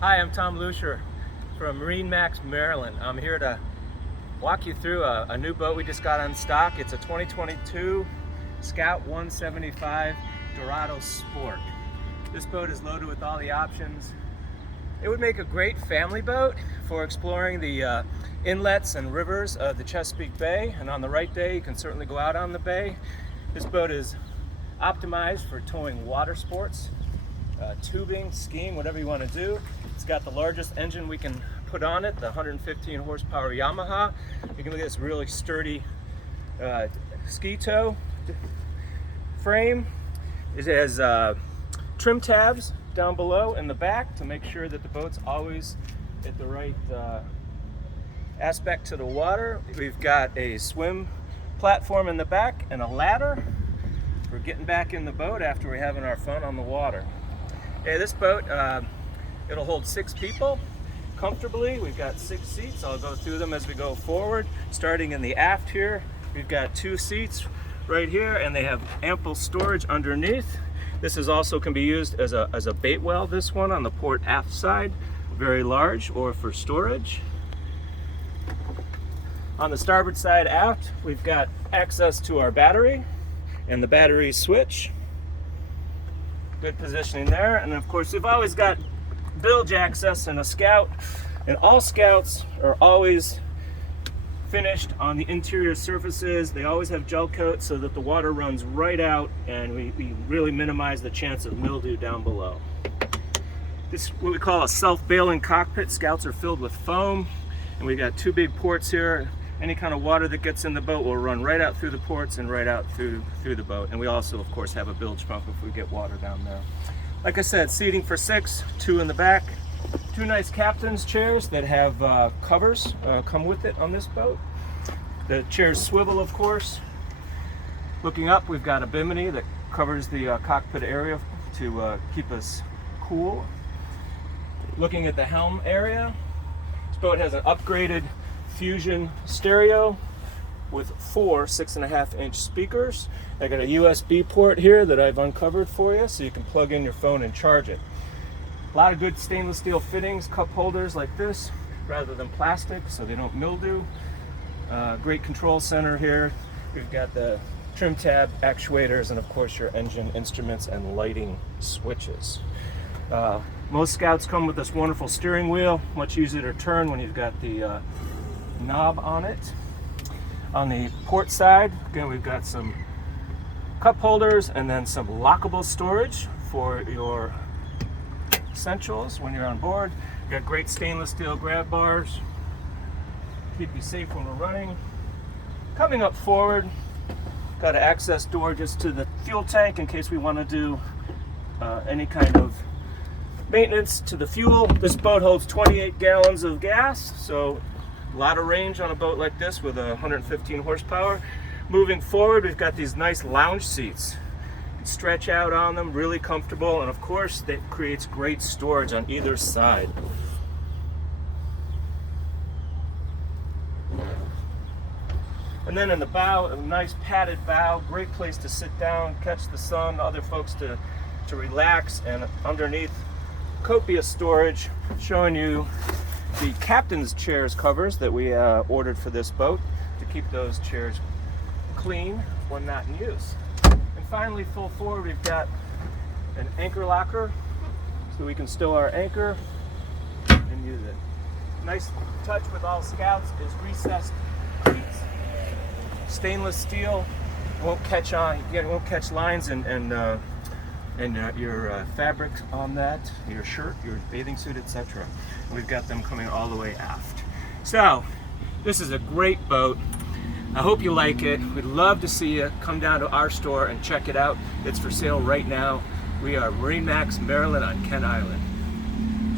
Hi, I'm Tom Lucier from MarineMax Maryland. I'm here to walk you through a new boat we just got on stock. It's a 2022 Scout 175 Dorado Sport. This boat is loaded with all the options. It would make a great family boat for exploring the inlets and rivers of the Chesapeake Bay, and on the right day you can certainly go out on the bay. This boat is optimized for towing water sports, tubing, skiing, whatever you want to do. It's got the largest engine we can put on it, the 115 horsepower Yamaha. You can look at this really sturdy ski tow frame. It has trim tabs down below in the back to make sure that the boat's always at the right aspect to the water. We've got a swim platform in the back and a ladder for getting back in the boat after we're having our fun on the water. Okay, this boat, it'll hold 6 people comfortably. We've got 6 seats. I'll go through them as we go forward. Starting in the aft here, we've got 2 seats right here, and they have ample storage underneath. This is also can be used as a bait well, this one on the port aft side, very large, or for storage. On the starboard side aft, we've got access to our battery and the battery switch. Good positioning there. And of course, we've always got bilge access in a Scout, and all Scouts are always finished on the interior surfaces. They always have gel coat so that the water runs right out, and we really minimize the chance of mildew down below. This is what we call a self-bailing cockpit. Scouts are filled with foam, and we've got 2 big ports here. Any kind of water that gets in the boat will run right out through the ports and right out through the boat. And we also, of course, have a bilge pump if we get water down there. Like I said, seating for 6, 2 in the back. 2 nice captain's chairs that have covers come with it on this boat. The chairs swivel, of course. Looking up, we've got a bimini that covers the cockpit area to keep us cool. Looking at the helm area, this boat has an upgraded Fusion stereo with 4 6.5-inch speakers. I got a USB port here that I've uncovered for you so you can plug in your phone and charge it. A lot of good stainless steel fittings, cup holders like this rather than plastic so they don't mildew. Great control center here. We've got the trim tab actuators and of course your engine instruments and lighting switches. Most Scouts come with this wonderful steering wheel, much easier to turn when you've got the knob on it. On the port side, again, we've got some cup holders and then some lockable storage for your essentials when you're on board. We've got great stainless steel grab bars, keep you safe when we're running. Coming up forward, got an access door just to the fuel tank in case we want to do any kind of maintenance to the fuel. This boat holds 28 gallons of gas, so a lot of range on a boat like this with 115 horsepower. Moving forward, we've got these nice lounge seats. You can stretch out on them, really comfortable, and of course that creates great storage on either side. And then in the bow, a nice padded bow, great place to sit down, catch the sun, other folks to relax, and underneath copious storage, showing you the captain's chairs covers that we ordered for this boat to keep those chairs clean when not in use. And finally, full forward, we've got an anchor locker so we can stow our anchor and use it. Nice touch with all Scouts is recessed cleats, stainless steel, won't catch lines and your fabric on that, your shirt, your bathing suit, etc. We've got them coming all the way aft. So, this is a great boat. I hope you like it. We'd love to see you come down to our store and check it out. It's for sale right now. We are MarineMax Maryland on Kent Island.